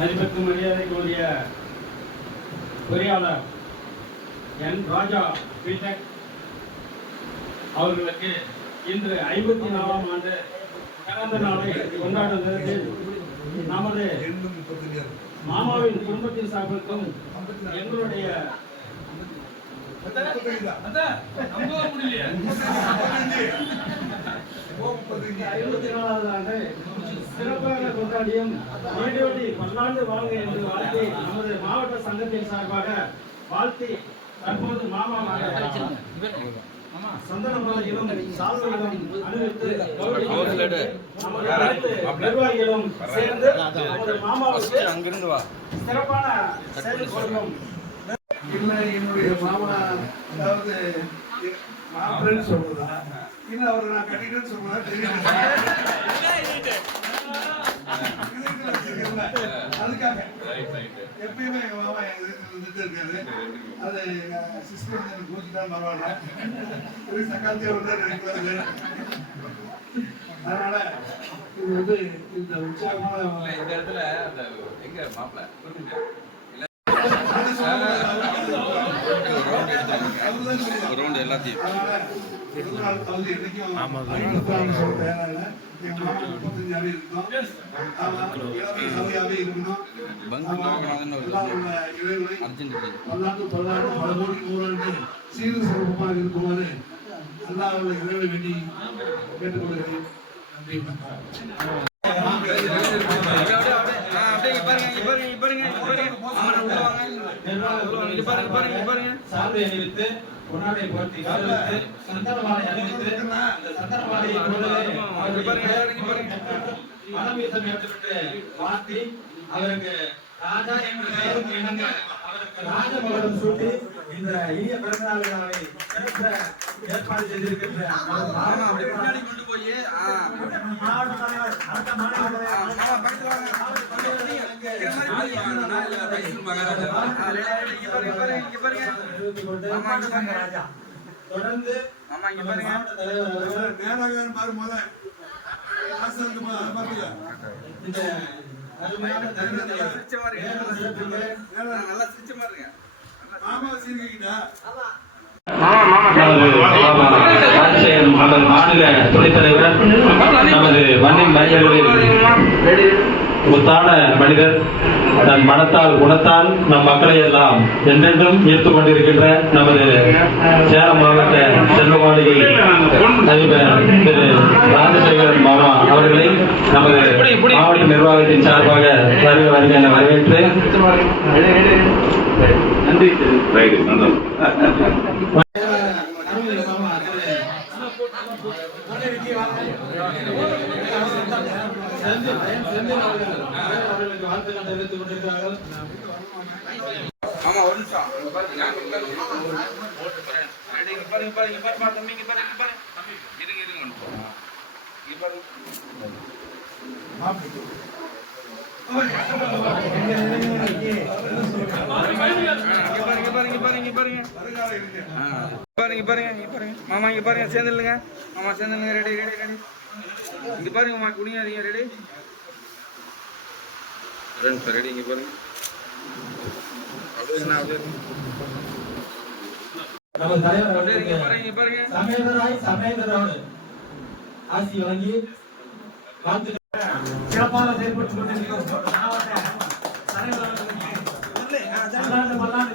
மதிப்பிற்கு மரியாதைக்குரிய பொறியாளர் என் ராஜா பிடெக் அவர்களுக்கு இன்று 54ஆம் ஆண்டு பிறந்த நாளை கொண்டாடும் நேரத்தில் நமது மாமாவின் குடும்பத்தின் சார்பிற்கும் எங்களுடைய 54வது ஆண்டு சிறப்பாக கொண்டாடியும் நீடோடி பல்லாண்டு வாழ்க என்று வாழ்த்தி நமது மாவட்ட சங்கத்தின் சார்பாக வாழ்த்தி தற்போது மாமா சந்தன மாலைகளும் சால்வைகளும் அணிவித்து நிர்வாகிகளும் சேர்ந்து நமது மாமாவுக்கு சிறப்பான செயல்படுவோம். என்னுடைய மாமா அதாவது மாப்பிள்ளைன்னு சொல்றதா இல்ல அவரை நான் கட்டிட்டேன்னு சொல்றதா தெரியல. அதுக்காக எப்பயுமே எங்க மாமா எங்க இருந்துட்டு இருக்காரு. அது சிஸ்டர் வந்து எனக்கு கொடுத்துட்டான்னு பரவாயில்ல, ஒரு சக்காத்தியா வந்து அதனால இது வந்து இந்த உற்சாகமான இந்த இடத்துல அந்த எங்க மாப்பிள்ள எல்லாத்தையும் சீரும் சிறப்புமாக இருக்குமாறு அல்லாஹ்வுடைய இறைவனை வேண்டி கேட்டுக்கொள்கிறேன். சார்பை அணிவித்து பொன்னாடை போர்த்தி காலத்து சந்தன மாலை அணிவித்து அந்த சந்தன மாலையை மனமீசம் எடுத்துவிட்டு வாழ்த்தி அவருக்கு ராஜா என்ற பெயருக்கு இணங்க அவருக்கு ராஜமகுடம் சூட்டி இந்த இனிய பிறந்தநாள் விழாவை ஏற்பாடு செய்திருக்கின்ற கொண்டு போய் மாவட்ட தலைவர் அடுத்த மாநில தொடர்ந்து மாவட்ட தலைவர் நேராக பாரும்போது இந்த அருமையான தருணத்தை நல்லா சிரிச்ச மாதிரி இருக்கு. மாமா சீர்கிட்டா நமது மாநில துணைத் தலைவர் நமது மண்ணின் மையங்களில் முத்தான மனிதர் தன் மனத்தால் குணத்தால் நம் மக்களை எல்லாம் என்றென்றும் ஈர்த்துக் கொண்டிருக்கின்ற நமது சேலம் மாவட்ட செல்வ மாளிகை அதிபர் திரு ராஜசேகரன் மாமா அவர்களை நமது மாவட்ட நிர்வாகத்தின் சார்பாக வருக வருக என வரவேற்று நன்றி. வாழ்த்துக்கள் தெரிவித்துக் கொண்டிருக்கிறார்கள். ஆமா ஒரு நிமிஷம் மாமா இங்க பாருங்க சேர்ந்துருங்க. மாமா சேர்ந்துருங்க. ரெடி ரெடி ரெடி இங்க பாருங்க. மாமா குடியாதீங்க. ரெடி ரெடி இங்க பாருங்க. நமது தலைவர் சமேதராய் ஆசி வழங்கி வாழ்த்து சிறப்பாக செயல்பட்டுக் கொண்டிருக்கிறோம். மாவட்ட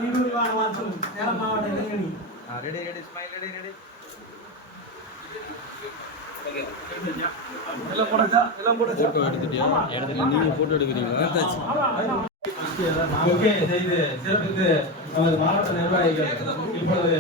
நீடுவான வாழ்த்தும் சேலம் மாவட்ட இளைஞணி. Ready ready smile. Ready ready எல்லாம் போடுங்க. போட்டோ எடுத்துட்டியா? இடத்துல நீங்க போட்டோ எடுக்கிறீங்களா? ஓகே செய்து சிறப்பித்து நமது மாவட்ட நிர்வாகிகள் இப்பொழுது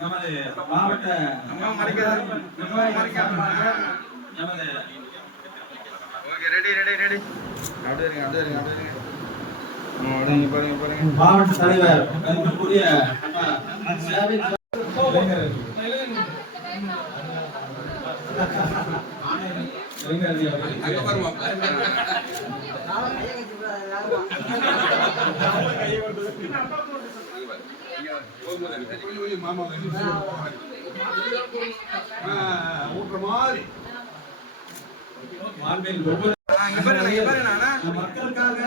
நமது மாவட்ட நமது ரெடி ரெடி ரெடி அப்படியே இருங்க அப்படியே இருங்க அப்படியே இருங்க அப்படியே பாருங்க பாருங்க மாவட்ட தலைவர் மதிப்புக்குரிய மாமா ஊட்டுற மாதிரி மக்களுக்காக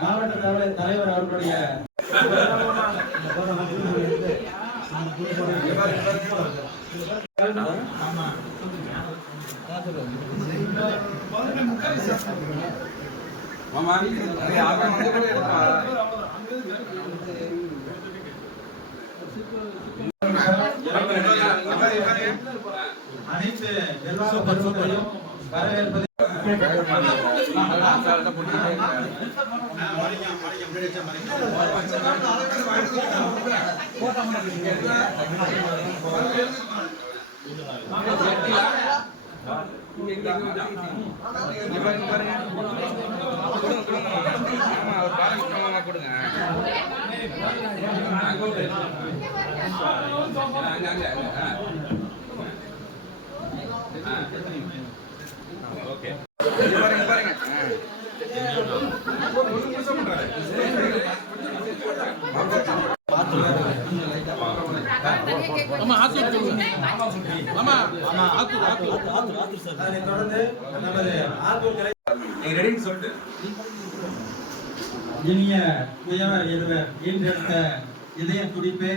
மாவட்ட தலைவர் அவர்களுடைய அனைத்து நிர்வாக பருவங்களையும் வரவேற்பது இனிய உயவர் இருவர் ஈன்றெடுத்த இதய துடிப்பு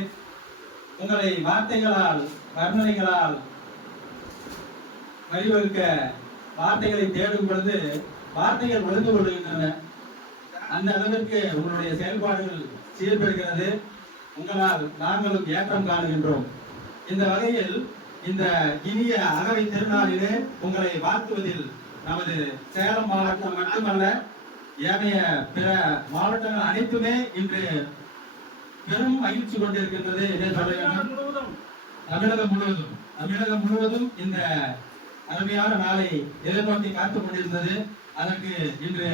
உங்களை வார்த்தைகளால் வர்ணனைகளால் வழிவகுக்க வார்த்தைகளை தேடும் பொழுது வார்த்தைகள் விழுந்து கொள்கின்றன. அந்த அளவிற்கு உங்களுடைய செயல்பாடுகள் சீர்பெறுகிறது. உங்களால் நாங்களும் ஏற்றம் காணுகின்றோம். இந்த வகையில் இந்த இனிய அகவை திருநாளிலே உங்களை வாழ்த்துவதில் நமது சேலம் மாவட்டம் மட்டுமல்ல ஏனைய பிற மாவட்டங்கள் அனைத்துமே இன்று பெரும் மகிழ்ச்சி கொண்டிருக்கின்றது என்று சொல்ல வேண்டும். தமிழகம் முழுவதும் இந்த அருமையான நாளை எதிர்நோக்கி காத்துக் கொண்டிருந்தது. அதற்கு இன்று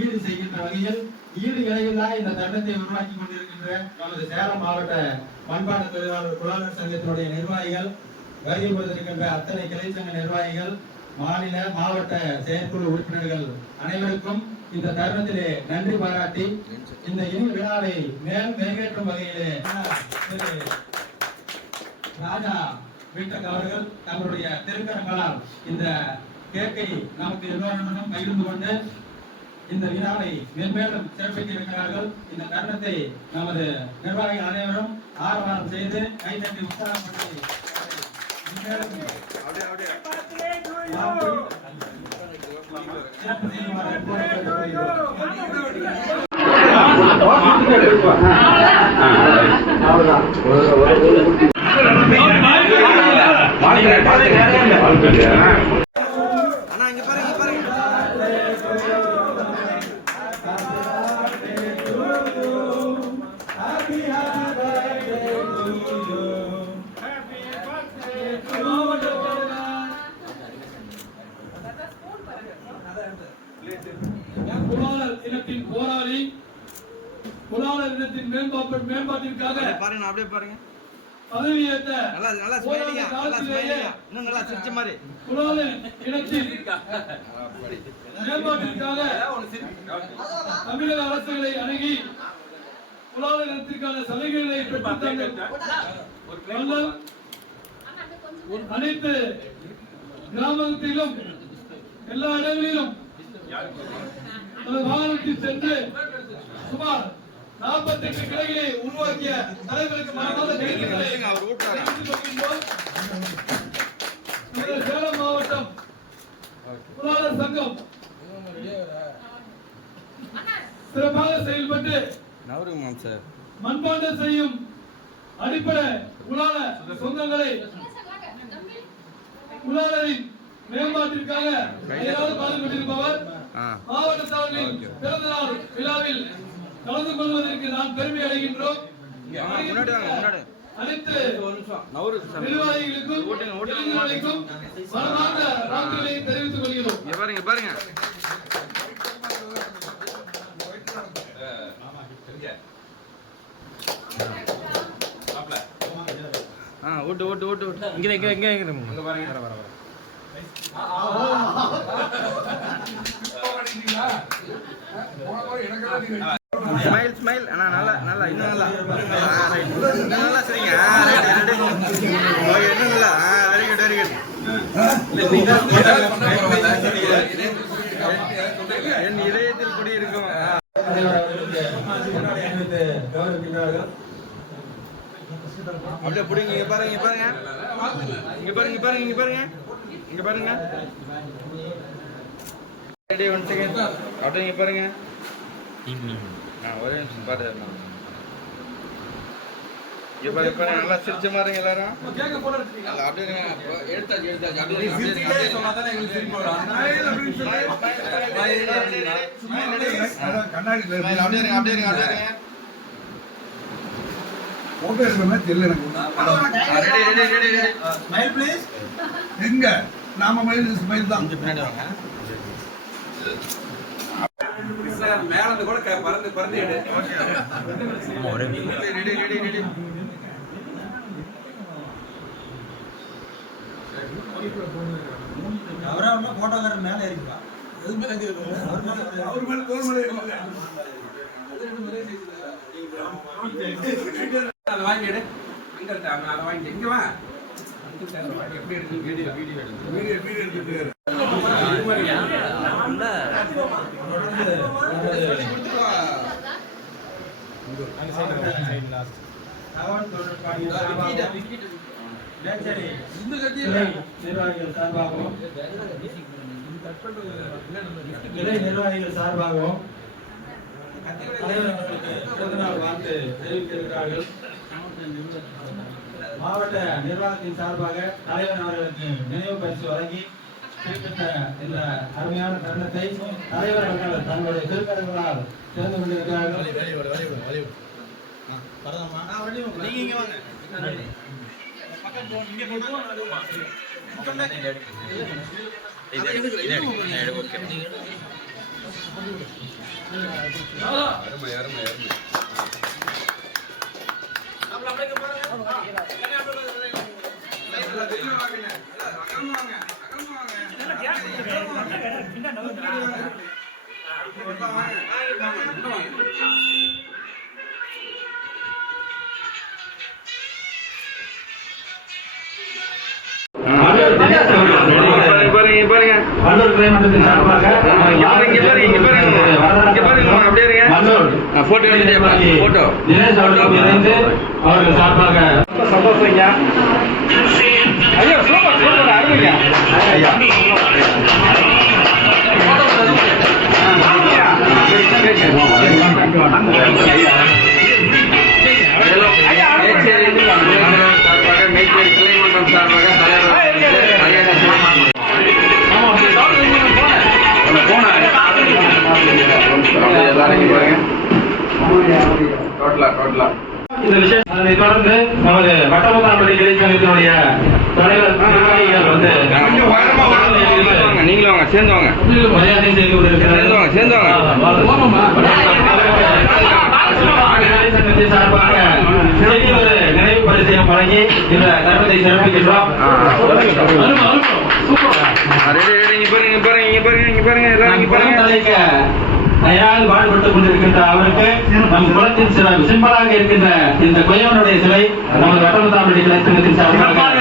ஈடு செய்கின்ற வகையில் ஈடு இடையில்லா இந்த தருணத்தை உருவாக்கி கொண்டிருக்கின்ற நமது சேலம் மாவட்ட பண்பாட்டு தொழிலாளர் புலாளர் சங்கத்தினுடைய நிர்வாகிகள், வருகை புரிந்திருக்கின்ற அத்தனை கிளை சங்க நிர்வாகிகள், மாநில மாவட்ட செயற்குழு உறுப்பினர்கள் அனைவருக்கும் இந்த தருணத்திலே நன்றி பாராட்டி இந்த இனிய விழாவை மேலும் மெருகேற்றும் வகையிலே ராஜா வீட்டக் அவர்கள் தங்களுடைய திருக்கரங்களால் இந்த கேக்கை நமக்கு எல்லோருடனும் பகிர்ந்து கொண்டு இந்த விழாவை மேன்மேலும் சிறப்பிக்க இருக்கிறார்கள். இந்த தருணத்தை நமது நிர்வாகிகள் அனைவரும் ஆரவாரம் செய்து கைதட்டி உற்சாகப்படுத்தி சிறப்பு புலாளர் இனத்தின் போராளி, புலாளர் இனத்தின் மேம்பாட்டிற்காக பதவியேற்ற புலாளர் இனத்தின் மேம்பாட்டிற்காக தமிழக அரசுகளை அணுகி புலாளர் இனத்திற்கான சலுகைகளை பெற்றுத் அனைத்து கிராமத்திலும் எல்லா இடங்களிலும் வாகனத்தில் சென்று சுமார் 48 கிளைகளை உருவாக்கிய தலைவருக்கு சேலம் மாவட்டம் புலாளர் சங்கம் சிறப்பாக செயல்பட்டு மண்பாண்டம் செய்யும் அடிப்படை உலாள சொந்தங்களை உலாளரின் மேம்பாட்டிற்காக பாடுபட்டு கொண்டிருப்பவர் மாவட்ட தலைவரின் பிறந்த நாள் விழாவில் கலந்து கொள்வதற்கு நாம் பெருமை அடைகின்றோம். அனைத்து நிர்வாகிகளுக்கும் இளைஞர்களுக்கும் மனமார்ந்த வாழ்த்துக்களை தெரிவித்துக் கொள்கிறோம். பாருங்க பாருங்க ஓட்டு ஓட்டு ஓட்டு ஓட்டு இங்க இங்க இங்க இங்க பாருங்க வர வர வர ஸ்மைல் ஸ்மைல் அண்ணா நல்லா நல்லா இன்னும் நல்லா இன்னும் நல்லா சரிங்க ரைட் ஓகே இன்னும் நல்லா வெரி குட் வெரி குட் என் இதயத்தில் குடியிருக்கும் அப்படியே பிடிங்க இங்க பாருங்க இங்க பாருங்க இங்க பாருங்க இங்க பாருங்க இங்க பாருங்க இங்க பாருங்க ரெடி 1 செகண்ட் அப்படியே இங்க பாருங்க ஒரே நிமிஷம் பாருங்க இங்க பாருங்க நல்லா சிரிச்ச மாதிரி எல்லாரும் அப்படியே எடுத்தாச்சு எடுத்தாச்சு அப்படியே சொன்னாதானே எங்களுக்கு சிரிப்பு வரும் கண்ணாடி அப்படியே அப்படியே அப்படியே போட்டோ எடுக்கணும்னா தெரியல எனக்கு. Smile please. எங்க நாம ஸ்மைல் தான். பின்னாடி வாங்க மேல இருந்து கூட பறந்து பறந்து எடு. ரெடி ரெடி ரெடி அவரா ஒண்ணு போட்டோகிராஃபர் மேல ஏறிப்பா. அவர் மேல தோல் மேல ஏறுங்க. அதை வாங்கி எடு. அங்க இருக்கு அதை வாங்கி இங்க வா. எப்படி எடுத்து வீடியோ வீடியோ எடுத்து வீடியோ எடுத்துட்டு நிர்வாகிகள் சார்பாகவும் தலைவர் அவர்களுக்கு பிறந்தநாள் வாழ்த்து தெரிவித்திருக்கிறார்கள். மாவட்ட நிர்வாகத்தின் சார்பாக தலைவர் அவர்களுக்கு நினைவு பரிசு வழங்கி குறிப்பிட்ட இந்த அருமையான தருணத்தை தலைவர் அவர்கள் தங்களுடைய திருக்கரங்களால் திறந்து கொண்டிருக்கிறார்கள். அருமை அருமை அருமை. இந்த விஷயம் அதை தொடர்ந்து நமது வட்டமுகாம்பள்ளி கிளைச்சங்கத்தினுடைய தலைவர் நிர்வாகிகள் வந்து நீங்களும் வாங்க சேர்ந்து வாங்க மரியாதை செய்து கொண்டிருக்கிறார். சேர்ந்து சங்கத்தின் சார்பாக ஒரு நினைவு பரிசையும் வழங்கி இந்த தருணத்தை சிறப்பிக்கின்றோம். தயாராக பாடுபட்டுக் கொண்டிருக்கின்ற அவருக்கு நம் குலத்தின் சிம்பலாக இருக்கின்ற இந்த கொய்யவனுடைய சிலை நமது வட்டமுகாம்பள்ளி கிளைச்சங்கத்தின் சார்பாக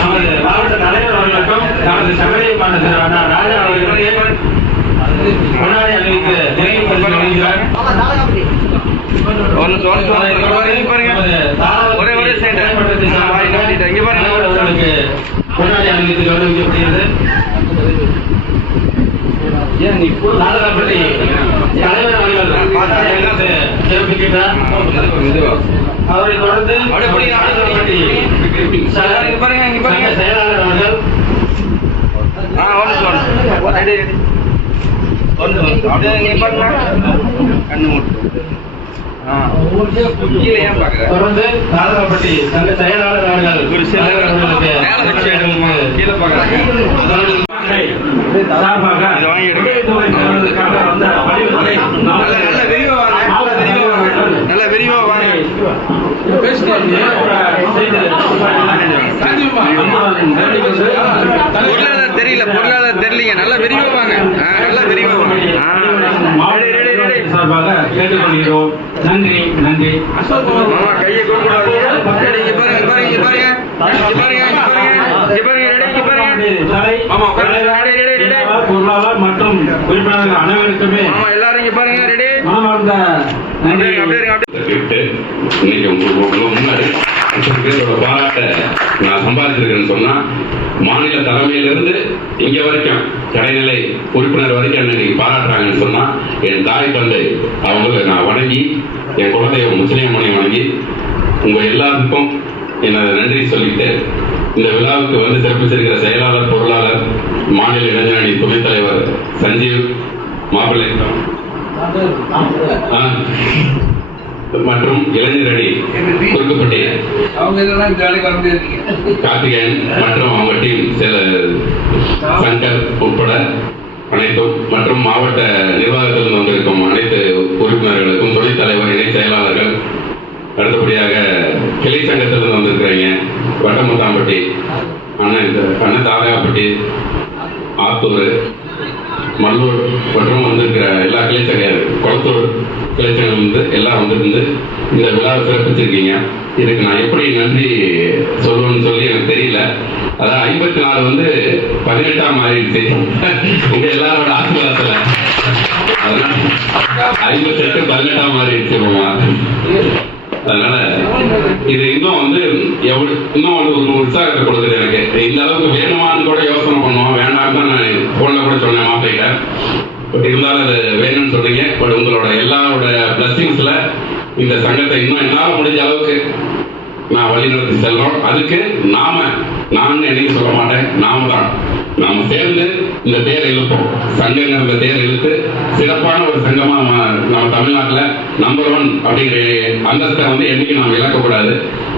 நமது மாவட்ட தலைவர் அவர்களுக்கும் நமது சபையை ராஜா அவர்களுக்கு முன்னாடி அணிவித்து நினைவு பரிசு வழங்குகிறார். முன்னாடி அணிவித்து கௌரவிக்கப்படுகிறது. நாடகப்பள்ளி தலைவர் அவர்கள் சிறப்பிக்கின்றார். அவரை தொடர்ந்து செயலாளர் அவர்கள் தொடர்ந்து தாரகாப்பட்டி சங்க செயலாளர் அவர்கள் சார்பாக நல்ல விரிவா வாங்க. பொருளாதாரம் தெரியலீங்க. நல்ல விரிவா வாங்க. நல்ல விரிவா வாங்க. சார்பாக கேட்டுக்கொள்கிறோம். நன்றி நன்றி. கையை பொருளாளர் மற்றும் உறுப்பினர்கள் அனைவருக்குமே எல்லாரும் இங்க பாருங்க. ரெடி மனமார்ந்த நன்றி. இன்னைக்கு முன்னாடி பாராட்ட நான் சம்பாதிச்சிருக்கேன்னு சொன்னா மாநில தலைமையிலிருந்து இங்க வரைக்கும் கடைநிலை உறுப்பினர் வரைக்கும் என்ன நீங்க பாராட்டுறாங்கன்னு சொன்னா என் தாய் தந்தை அவங்களை நான் வணங்கி என் குலதெய்வம் முஸ்லீமனை வணங்கி உங்க எல்லாருக்கும் எனது நன்றி சொல்லிட்டு இந்த விழாவுக்கு வந்து சிறப்பிச்சிருக்கிற செயலாளர் பொருளாளர் மாநில இளைஞரணி துணைத் தலைவர் சஞ்சீவ் மாப்பிள்ளை மற்றும் இளைஞரணி குறுக்குப்பட்டி கார்த்திகேயன் மற்றும் அவங்க டீம் சங்கர் உட்பட அனைத்தும் மற்றும் மாவட்ட நிர்வாகத்தில் வந்திருக்கும் அனைத்து உறுப்பினர்களுக்கும் துணைத் தலைவர் இணை செயலாளர்கள் அடுத்தபடியாக கிளை சங்கத்திலிருந்து வந்திருக்கிறீங்க வட்டமுத்தாம்பட்டி அண்ணன் தாரகாப்பட்டி ஆத்தூர் மல்லூர் மற்றும் வந்திருக்கிற எல்லா கிளைச்சங்க குளத்தூர் கிளைச்சங்கம் வந்து எல்லாம் வந்திருந்து இந்த விழாவை சிறப்பிச்சிருக்கீங்க. இதுக்கு நான் எப்படி நன்றி சொல்லுவேன்னு சொல்லி எனக்கு தெரியல. அதான் 54 வந்து 18ஆம் ஆயிடுச்சு உங்க எல்லாரோட ஆசீர்வாதத்துல. அதனால 58 18ஆம் ஆயிடுச்சு. அதனால இது இன்னும் வந்து இன்னும் ஒரு உற்சாகத்தை கொடுக்குது எனக்கு. இந்த அளவுக்கு வேணுமான்னு கூட யோசனை பண்ணுவோம். வேண்டாம் தான் நான் போன்ல கூட சொன்னேன் மாப்பிள்ளைகிட்ட. பட் இருந்தாலும் அது வேணும்னு சொன்னீங்க. பட் உங்களோட எல்லாரோட பிளஸிங்ஸ்ல இந்த சங்கத்தை இன்னும் என்னால முடிஞ்ச அளவுக்கு நான் வழிநடத்தி செல்றோம். அதுக்கு நான் என்னைக்கு சொல்ல மாட்டேன், நாம சேர்ந்து இந்த தேர் இழுப்போம். சங்கங்கள் இந்த தேர் இழுத்து சிறப்பான ஒரு சங்கமா நம்ம தமிழ்நாட்டில் நம்பர் 1 அப்படிங்கிற அந்தஸ்தை வந்து என்னைக்கு நாம் இழக்கக்கூடாது.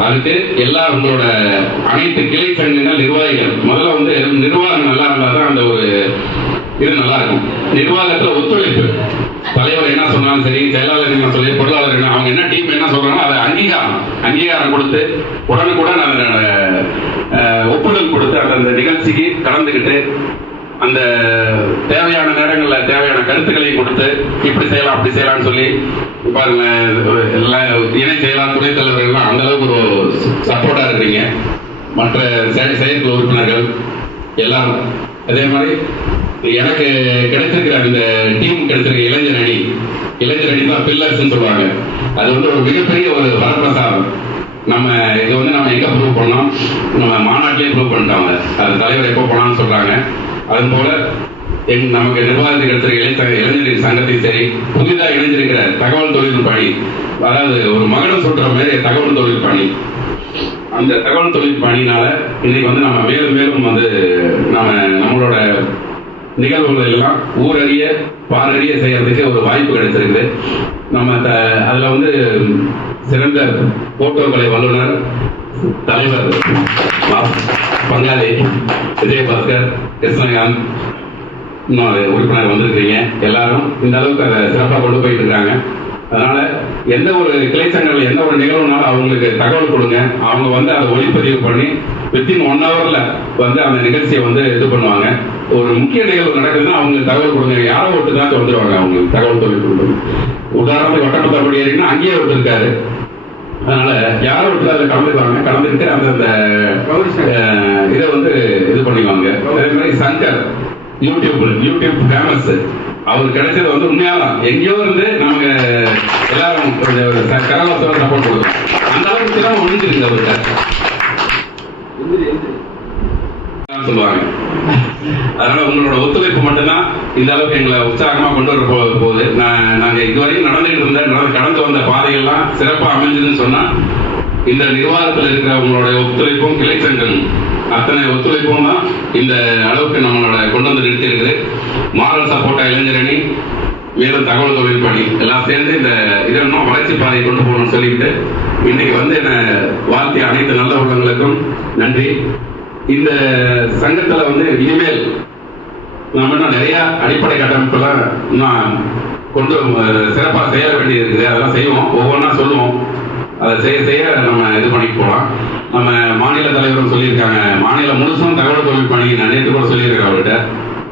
அதுக்கு எல்லா உங்களோட அனைத்து கிளை சங்கங்கள் நிர்வாகிகள் முதல்ல வந்து நிர்வாகம் நல்லா இருந்தா தான் அந்த ஒரு இது நல்லா இருக்கும். நிர்வாகத்துல ஒத்துழைப்பு, தலைவர் என்ன சொன்னாலும் சரி, செயலாளர் என்ன சொல்லி, பொருளாளர் என்ன, அவங்க என்ன டீம் என்ன சொல்றாங்களோ அதை அங்கீகாரம் கொடுத்து உடனுக்குடன் அதனோட ஒப்புதல் கொடுத்து அந்த நிகழ்ச்சிக்கு கலந்துக்கிட்டு அந்த தேவையான நேரங்களில் தேவையான கருத்துக்களையும் கொடுத்து இப்படி செய்யலாம் அப்படி செய்யலாம்னு சொல்லி பாருங்க. இணை செயலாளர் துணைத் தலைவர்கள்லாம் அந்த அளவுக்கு ஒரு சப்போர்ட்டா இருக்கிறீங்க. மற்ற செயற்குழு உறுப்பினர்கள் எல்லாரும் அதே மாதிரி எனக்கு கிடைச்சிருக்கிற இந்த டீம் கிடைச்சிருக்க இளைஞர் அணி தான் பில்லர்ஸ் சொல்லுவாங்க. அது வந்து ஒரு மிகப்பெரிய ஒரு வரப்பிரசாதம். இது வந்து நம்ம எங்க ப்ரூவ் பண்ணோம், நம்ம மாநாட்டிலே ப்ரூவ் பண்ணிட்டாங்க. அது தலைவர் எப்போ போனான்னு சொல்றாங்க. அது போல நமக்கு நிர்வாகத்தில் கிடைச்சிருக்க இளைஞரின் சங்கத்தையும் சரி, புதிதாக இணைஞ்சிருக்கிற தகவல் தொழில்நுட்ப பணி, அதாவது ஒரு மகடம் சொல்ற மாதிரி தகவல் தொழில் பணி, அந்த தகவல் தொழில் பணியினால இன்னைக்கு வந்து நம்ம மேலும் மேலும் வந்து நம்மளோட நிகழ்வுகள் எல்லாம் ஊரறிய பாரறிய செய்யறதுக்கு ஒரு வாய்ப்பு கிடைச்சிருக்கு. நம்ம அதுல வந்து சிறந்த போட்டோக்கலை வல்லுநர் தலைவர் பங்காளி விஜயபாஸ்கர், கிருஷ்ணகாந்த் இன்னும் உறுப்பினர் வந்திருக்கீங்க. எல்லாரும் இந்த அளவுக்கு அதை சிறப்பாக கொண்டு போயிட்டு இருக்காங்க. அதனால எந்த ஒரு கிளை சங்கங்கள் எந்த ஒரு நிகழ்வுனாலும் அவங்களுக்கு தகவல் கொடுங்க. அவங்க வந்து அதை ஒளிப்பதிவு பண்ணி வித்தின் 1 hourல வந்து அந்த நிகழ்ச்சியை வந்து இது பண்ணுவாங்க. ஒரு முக்கிய நிகழ்வு நடக்குதுன்னா அவங்களுக்கு தகவல் கொடுங்க. யாரோ ஒட்டு தான் வந்துருவாங்க அவங்களுக்கு தகவல் தொழில். உதாரணத்துக்கு வட்டப்பத்தபடி ஏறினா அங்கேயே ஒருத்தர் இருக்காரு. அதனால யாரோ ஒருத்தர் அதில் கலந்துக்கிட்டு அந்த இதை வந்து இது பண்ணிக்குவாங்க. அதே மாதிரி சங்கர் யூடியூப் ஃபேமஸ். அவர் கிடைச்சது வந்து உண்மையாதான் எங்கேயோ இருந்து நமக்கு எல்லாரும் கரவாசோட சப்போர்ட் கொடுக்கும். அந்த அளவுக்கு சிறப்பு ஒழிஞ்சிருக்கு அவர்கிட்ட சொல்லுவாங்க. அதனால உங்களோட ஒத்துழைப்பு மட்டும்தான் இந்த அளவுக்கு எங்களை உற்சாகமா கொண்டு வர போகுது. நாங்க இதுவரையும் நடந்துகிட்டு கடந்து வந்த பாதைகள்லாம் சிறப்பா அமைஞ்சதுன்னு சொன்னா இந்த நிர்வாகத்தில் இருக்கிற உங்களுடைய ஒத்துழைப்பும் கிளை சங்கம் அத்தனை ஒத்துழைப்பும் தான் இந்த அளவுக்கு நம்மளோட கொண்டு வந்து நிறுத்தி இருக்குது. மாரல் சப்போர்ட்டா இளைஞரணி மேலும் தகவல் தொழில் பணி எல்லாம் சேர்ந்து இந்த இதை இன்னும் வளர்ச்சி பாதையை கொண்டு போகணும்னு சொல்லிட்டு இன்னைக்கு வந்து என்ன வாழ்த்திய அனைத்து நல்ல உள்ளங்களுக்கும் நன்றி. இந்த சங்கத்துல வந்து இனிமேல் நம்ம இன்னும் நிறைய அடிப்படை கட்டமைப்பெல்லாம் இன்னும் கொண்டு சிறப்பாக செய்ய வேண்டியது இருக்குது. அதெல்லாம் செய்வோம், ஒவ்வொன்றா சொல்லுவோம். அதை செய்ய செய்ய நம்ம இது பண்ணிட்டு போகலாம். நம்ம மாநில தலைவரும் சொல்லியிருக்காங்க, மாநிலம் முழுசும் தகவல் தொழில் பணி நேற்று கூட சொல்லியிருக்காங்க அவர்கிட்ட,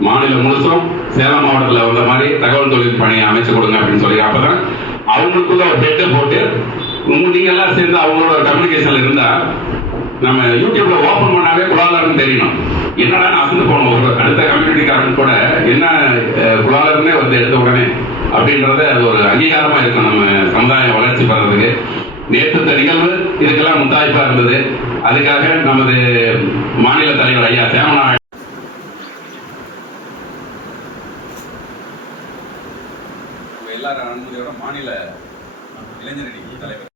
மாநிலம் முழுசும் சேலம் மாவட்டத்தில் வந்த மாதிரி தகவல் தொழில் பணியை அமைச்சு கொடுங்க அப்படின்னு சொல்லி. அப்பதான் அவங்களுக்குள்ள ஒரு பெட்டை போட்டு நீங்க எல்லாம் சேர்ந்து அவங்களோட கம்யூனிகேஷன்ல இருந்தா நம்ம யூடியூப்ல ஓபன் பண்ணாவே குலாலர்னு தெரியணும். என்னடா அசந்து போனோம், ஒரு அடுத்த கம்யூனிட்டிக்காரன் கூட என்ன குலாலர்னே வந்து எடுத்த உடனே அப்படின்றத அது ஒரு அங்கீகாரமா இருக்கும் நம்ம சமுதாயம் வளர்ச்சி பெறதுக்கு. நேற்று நிகழ்வு இதுக்கெல்லாம் முத்தாய்ப்பா இருந்தது. அதுக்காக நமது மாநில தலைவர் ஐயா சேமனா எல்லாரும் அனுமதியோட மாநில இளைஞரணி தலைவர்